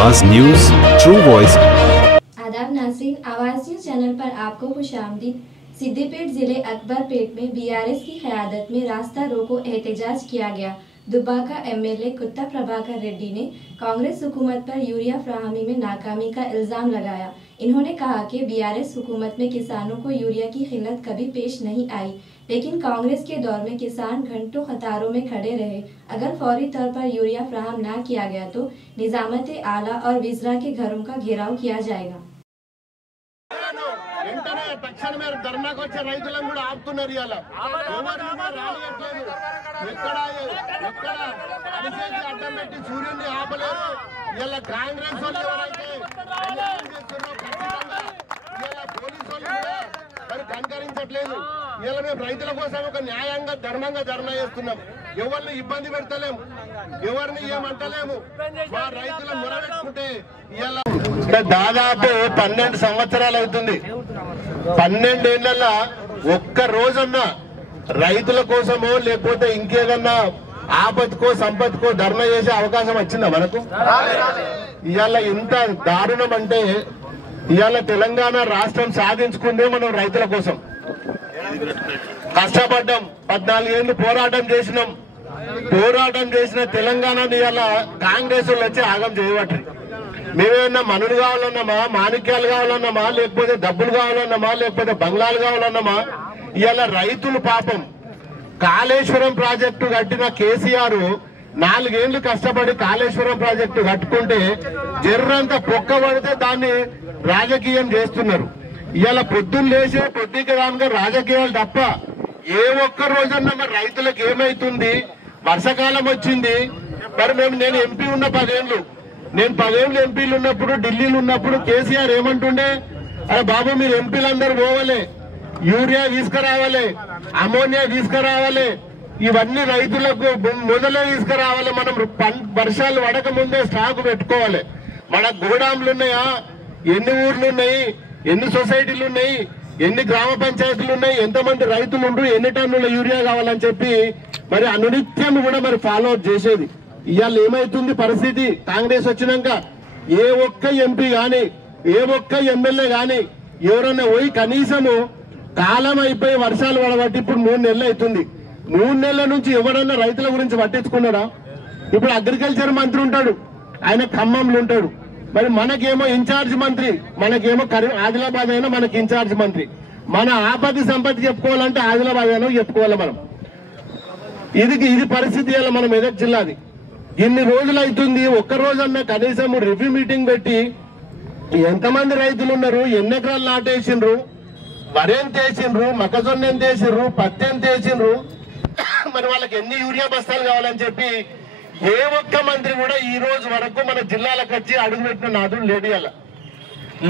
आवाज news, true voice. आदाब नाज़रीन, आवाज न्यूज चैनल पर आपको खुशामदीद। सिद्दीपेट जिले अकबरपेट में बीआरएस की क़यादत में रास्ता रोको एहतजाज किया गया। दुब्बाका एमएलए कुत्ता प्रभाकर रेड्डी ने कांग्रेस हुकूमत पर यूरिया फराहमी में नाकामी का इल्ज़ाम लगाया। इन्होंने कहा कि बीआरएस हुकूमत में किसानों को यूरिया की किल्लत कभी पेश नहीं आई, लेकिन कांग्रेस के दौर में किसान घंटों कतारों में खड़े रहे। अगर फौरी तौर पर यूरिया फराहम ना किया गया तो निजामत आला और विज़रा के घरों का घेराव किया जाएगा। తక్షణమే ధర్నాకు వచ్చే రైతులను కూడా ఆపుతున్నారు. ఇవాళ ఎక్కడ అడిసేసి అడ్డం పెట్టి సూర్యుడిని ఆపలేరు. ఇవాళ కాంగ్రెస్ వాళ్ళు ఎవరైతే ఖచ్చితంగా ఇవాళ పోలీసు వాళ్ళు కూడా మరి కనికరించట్లేదు. ఇవాళ మేము రైతుల కోసం ఒక న్యాయంగా ధర్మంగా ధర్నా చేస్తున్నాం. ఎవరిని ఇబ్బంది పెడతలేము, ఎవరిని ఏమంటలేము. మా రైతుల మొరబెట్టుకుంటే ఇవాళ దాదాపు 12 సంవత్సరాలు అవుతుంది. 12 ఏళ్లలో ఒక్క రోజన్నా రైతుల కోసమో లేకపోతే ఇంకేదన్నా ఆపత్కో సంపత్కో ధర్నా చేసే అవకాశం వచ్చిందా మనకు? ఇవాళ ఇంత దారుణం అంటే ఇవాళ తెలంగాణ రాష్ట్రం సాధించుకుందే మనం రైతుల కోసం కష్టపడ్డాం. 14 ఏళ్లు పోరాటం చేసిన తెలంగాణని ఇవాళ కాంగ్రెస్ వాళ్ళు వచ్చి ఆగం చేయబట్టి మేమేమన్నా మనులు కావాలన్నామా, మాణిక్యాలు కావాలన్నామా, లేకపోతే డబ్బులు కావాలన్నామా, లేకపోతే బంగ్లాలు కావాలన్నామా? ఇవాళ రైతులు పాపం కాళేశ్వరం ప్రాజెక్టు కట్టిన కేసీఆర్ 4 ఏళ్లు కష్టపడి కాళేశ్వరం ప్రాజెక్టు కట్టుకుంటే జర్రంతా పొక్క పడితే దాన్ని రాజకీయం చేస్తున్నారు. ఇవాళ పొద్దున్న లేచే పొద్దుగా రాజకీయాలు తప్ప ఏ ఒక్క రోజన్నా మరి రైతులకు ఏమైతుంది? వర్షాకాలం వచ్చింది. మరి నేను ఎంపీ ఉన్న 10 ఏళ్లు, నేను 10 ఏళ్లు ఎంపీలు ఉన్నప్పుడు ఢిల్లీలో ఉన్నప్పుడు కేసీఆర్ ఏమంటుండే, అరే బాబు మీరు ఎంపీలందరూ పోవాలి, యూరియా తీసుకురావాలి, అమోనియా తీసుకురావాలి, ఇవన్నీ రైతులకు మొదలే తీసుకురావాలి. మనం వర్షాలు పడక ముందే స్టాక్ పెట్టుకోవాలి. మన గోడాంలు ఉన్నాయా, ఎన్ని ఊర్లు ఉన్నాయి, ఎన్ని సొసైటీలు ఉన్నాయి, ఎన్ని గ్రామ పంచాయతీలు ఉన్నాయి, ఎంతమంది రైతులు ఉండ్రు, ఎన్ని టన్నుల యూరియా కావాలని చెప్పి మరి అనునిత్యం కూడా మరి ఫాలో అప్ చేసేది. ఇవాళ ఏమైతుంది పరిస్థితి? కాంగ్రెస్ వచ్చినాక ఏ ఒక్క ఎంపీ గాని ఏ ఒక్క ఎమ్మెల్యే గాని ఎవరన్నా పోయి కనీసము కాలం అయిపోయి వర్షాలు పడబట్టి ఇప్పుడు 3 నెలలు అవుతుంది. 3 నెలల నుంచి ఎవరన్నా రైతుల గురించి పట్టించుకున్నారా? ఇప్పుడు అగ్రికల్చర్ మంత్రి ఉంటాడు, ఆయన ఖమ్మంలో ఉంటాడు. మరి మనకేమో ఇన్ఛార్జ్ మంత్రి, మనకేమో ఆదిలాబాద్ అయినా మనకి ఇన్ఛార్జ్ మంత్రి. మన ఆపత్తి సంపత్తి చెప్పుకోవాలంటే ఆదిలాబాద్ అయినా చెప్పుకోవాలి మనం. ఇది పరిస్థితి ఇలా మన మెదక్ జిల్లాది. ఇన్ని రోజులు అవుతుంది, ఒక్క రోజన్నా కనీసం రివ్యూ మీటింగ్ పెట్టి ఎంతమంది రైతులు ఉన్నారు, ఎన్ని ఎకరాలు నాటేసిండ్రు, వరి ఎంత వేసిండ్రు, మొక్కజొన్న ఎంత వేసిండ్రు, పత్తి ఎంత వేసిండ్రు, మరి వాళ్ళకి ఎన్ని యూరియా బస్తాలు కావాలని చెప్పి ఏ ఒక్క మంత్రి కూడా ఈ రోజు వరకు మన జిల్లాలకు వచ్చి అడుగుపెట్టిన నాదుడు లేడు. ఇలా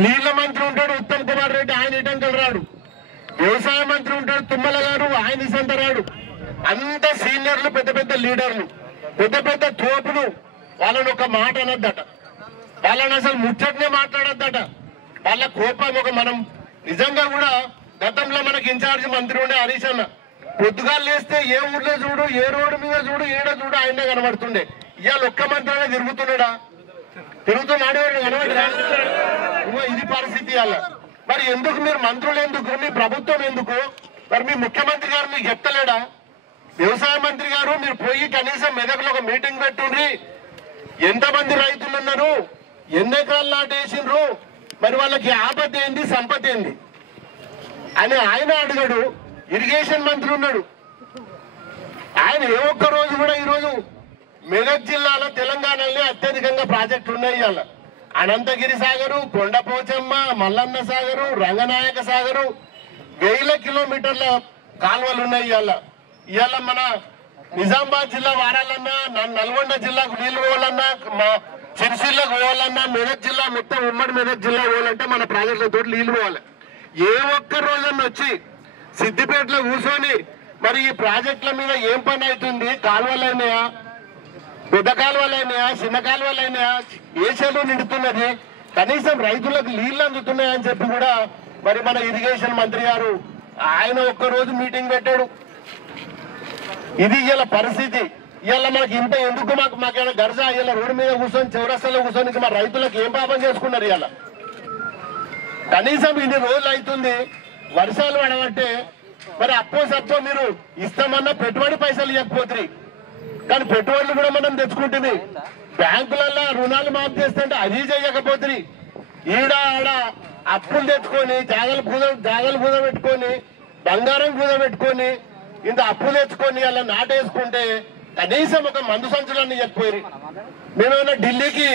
నీళ్ల మంత్రి ఉంటాడు ఉత్తమ్ కుమార్ రెడ్డి, ఆయన ఇటంకలు రాడు. వ్యవసాయ మంత్రి ఉంటాడు తుమ్మల గారు, ఆయన ఇసంత రాడు. అంత సీనియర్లు, పెద్ద పెద్ద లీడర్లు, పెద్ద పెద్ద తోపులు, వాళ్ళని ఒక మాట అనొద్దట, వాళ్ళని అసలు ముచ్చటనే మాట్లాడొద్దట. వాళ్ళ కోపం మనం నిజంగా కూడా గతంలో మనకి ఇన్ఛార్జ్ మంత్రి ఉండే హరీష్ అన్న, పొద్దుగాలు లేస్తే ఏ ఊర్లో చూడు, ఏ రోడ్డు మీద చూడు, ఏడ చూడు ఆయనే కనబడుతుండే. ఇవాళ ఒక్క మంత్రి తిరుగుతున్నాడా? తిరుగుతున్నాడు కనబడరా? ఇది పరిస్థితి. ఇవాళ మరి ఎందుకు మీరు మంత్రులు ఎందుకు, మీ ప్రభుత్వం ఎందుకు, మరి మీ ముఖ్యమంత్రి గారు మీకు చెప్తలేడా? వ్యవసాయ మంత్రి గారు మీరు పోయి కనీసం మెదక్లో ఒక మీటింగ్ పెట్టుండ్రి, ఎంతమంది రైతులు ఉన్నారు, ఎన్ని ఎకరాలు నాటేసిండ్రు, మరి వాళ్ళకి ఆపత్తి ఏంది, సంపత్తి ఏంది అని ఆయన అడిగాడు. ఇరిగేషన్ మంత్రి ఉన్నాడు, ఆయన ఏ ఒక్క రోజు కూడా ఈరోజు మెదక్ జిల్లాలో తెలంగాణలో అత్యధికంగా ప్రాజెక్టులు ఉన్నాయి. ఇవాళ అనంతగిరి సాగరు, కొండపోచమ్మ, మల్లన్న సాగరు, రంగనాయక సాగరు, 1000 కిలోమీటర్ల కాలువలు ఉన్నాయి. ఇవాళ మన నిజామాబాద్ జిల్లా వారాలన్నా, నల్గొండ జిల్లాకు నీళ్లు పోవాలన్నా, సిరిసిల్లకు పోవాలన్నా, మెదక్ జిల్లా మొత్తం ఉమ్మడి మెదక్ జిల్లా పోవాలంటే మన ప్రాజెక్టులతో నీళ్లు పోవాలి. ఏ ఒక్క రోజన్నా వచ్చి సిద్దిపేటలో కూర్చొని మరి ఈ ప్రాజెక్టుల మీద ఏం పని అవుతుంది, కాలువలు అయినాయా, పెద్ద కాలువలు అయినాయా, చిన్న కాలువలు అయినాయా, ఏ చెరువు నిండుతున్నది, కనీసం రైతులకు నీళ్లు అందుతున్నాయని చెప్పి కూడా మరి మన ఇరిగేషన్ మంత్రి గారు ఆయన ఒక్క రోజు మీటింగ్ పెట్టాడు. ఇది ఇలా పరిస్థితి. ఇవాళ మనకి ఇంత ఎందుకు మాకేమైనా గర్జా ఇలా రోడ్డు మీద కూర్చొని చౌరస్తాలో కూర్చొని మా రైతులకు ఏం పాపం చేసుకున్నారు ఇవాళ? కనీసం ఇన్ని రోజులు అవుతుంది వర్షాలు పడబట్టే మరి అప్పో సప్పో మీరు ఇస్తామన్నా పెట్టుబడి పైసలు ఇవ్వకపోతుంది, కానీ పెట్టుబడులు కూడా మనం తెచ్చుకుంటుంది. బ్యాంకులలో రుణాలు మాఫ్ చేస్తుంటే అది చేయకపోతుంది. ఈడ ఆడ అప్పులు తెచ్చుకొని జాగలు పూజ పెట్టుకొని బంగారం పూజ పెట్టుకొని ఇంత అప్పులు తెచ్చుకొని అలా నాటేసుకుంటే కనీసం ఒక మందు సంచులన్నీ చెప్పిపోయి. మేమేమైనా ఢిల్లీకి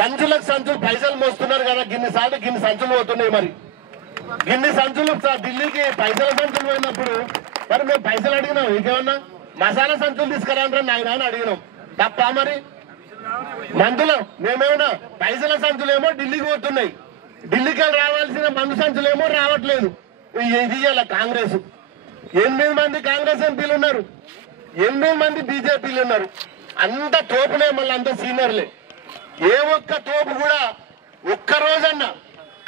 సంచులకు సంచులు పైసలు మోస్తున్నారు కదా, గిన్ని సంచులు పోతున్నాయి. మరి గిన్ని సంచులు ఢిల్లీకి పైసల సంచులు పోయినప్పుడు మరి మేము పైసలు అడిగినాం, ఇంకేమన్నా మసాలా సంచులు తీసుకురాంటారా నాయన అని అడిగినాం. తప్ప మరి మందులు మేమేమన్నా పైసల సంచులేమో ఢిల్లీకి పోతున్నాయి, ఢిల్లీకి రావాల్సిన మందు సంచులేమో రావట్లేదు. ఇది ఇలా కాంగ్రెస్ 8 మంది కాంగ్రెస్ ఎంపీలు ఉన్నారు, 8 మంది బీజేపీలు ఉన్నారు. అంత తోపునే మళ్ళీ అంత సీనియర్లే. ఏ ఒక్క తోపు కూడా ఒక్క రోజన్నా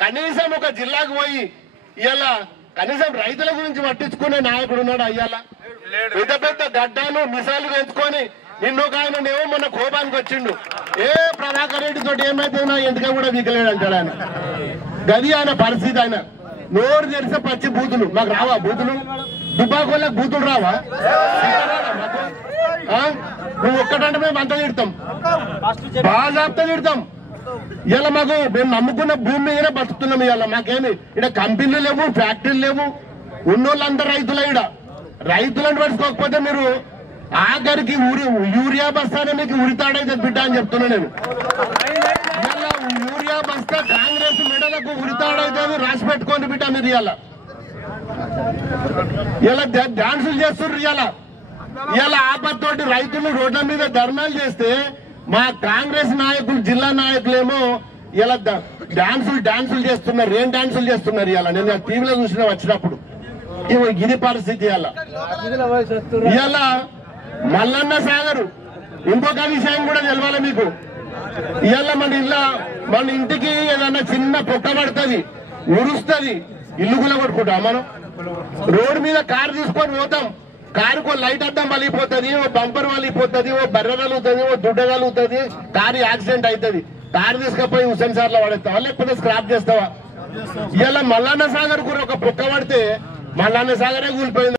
కనీసం ఒక జిల్లాకు పోయి ఇవాళ కనీసం రైతుల గురించి పట్టించుకునే నాయకుడు ఉన్నాడు అయ్యాల? పెద్ద పెద్ద గడ్డాలు మిసాలు పెంచుకొని నిన్నొక ఆయననేమో మొన్న కోపానికి వచ్చిండు, ఏ ప్రభాకర్ రెడ్డి తోటి ఏమైతే నా ఎందుక కూడా వీకలేడు అంటాడు ఆయన. గది ఆయన పరిస్థితి. ఆయన నోరు తెరిసే పచ్చి బూతులు. మాకు రావా బూతులు? దుబ్బాకోళ్ళకి బూతులు రావా? నువ్వు ఒక్కటంటే మేము అంతా తిడతాం, బాగా తిడతాం. ఇలా మాకు మేము నమ్ముకున్న భూమి మీదనే బతుకుతున్నాం. ఇవాళ మాకేమి ఇక్కడ కంపెనీలు లేవు, ఫ్యాక్టరీలు లేవు. ఉన్నోళ్ళందరూ రైతులే. ఇక్కడ రైతులను పట్టుకోకపోతే మీరు ఆఖరికి యూరియా బస్తానే మీకు ఉరితాడైతే బిడ్డ అని చెప్తున్నా నేను. యూరియా బస్తా కాంగ్రెస్ మెడలకు ఉరితాడైతే రాసి పెట్టుకోండి బిడ్డ మీరు. ఇలా డాన్సులు చేస్తున్నారు. ఇలా ఆపత్తోటి రైతులు రోడ్ల మీద ధర్నాలు చేస్తే మా కాంగ్రెస్ నాయకులు జిల్లా నాయకులేమో ఇలా డాన్సులు చేస్తున్నారు. ఏం డాన్సులు చేస్తున్నారు ఇలా? నేను టీవీలో చూసిన వచ్చినప్పుడు ఇది పరిస్థితి. ఇలా మల్లన్న సాగరు ఇంకొక విషయం కూడా తెలవాలి మీకు. ఇవాళ మన ఇంటికి ఏదన్నా చిన్న పొక్క పడుతుంది, ఉరుస్తుంది, ఇల్లు కూడా కొట్టుకుంటాం మనం. రోడ్డు మీద కారు తీసుకొని పోతాం, కారుకు లైట్ అద్దం వలిగిపోతుంది, ఓ బంపర్ వలిగిపోతుంది, ఓ బర్రె కలుగుతుంది, ఓ దుడ్డ కలుగుతుంది, కారు యాక్సిడెంట్ అవుతుంది. కారు తీసుకుపోయి హుసేన్ సార్ లో పడేస్తావా లేకపోతే స్క్రాప్ చేస్తావా? ఇలా మల్లన్న సాగర్ కూడా ఒక పొక్క పడితే మల్లన్న సాగరే కూలిపోయింది.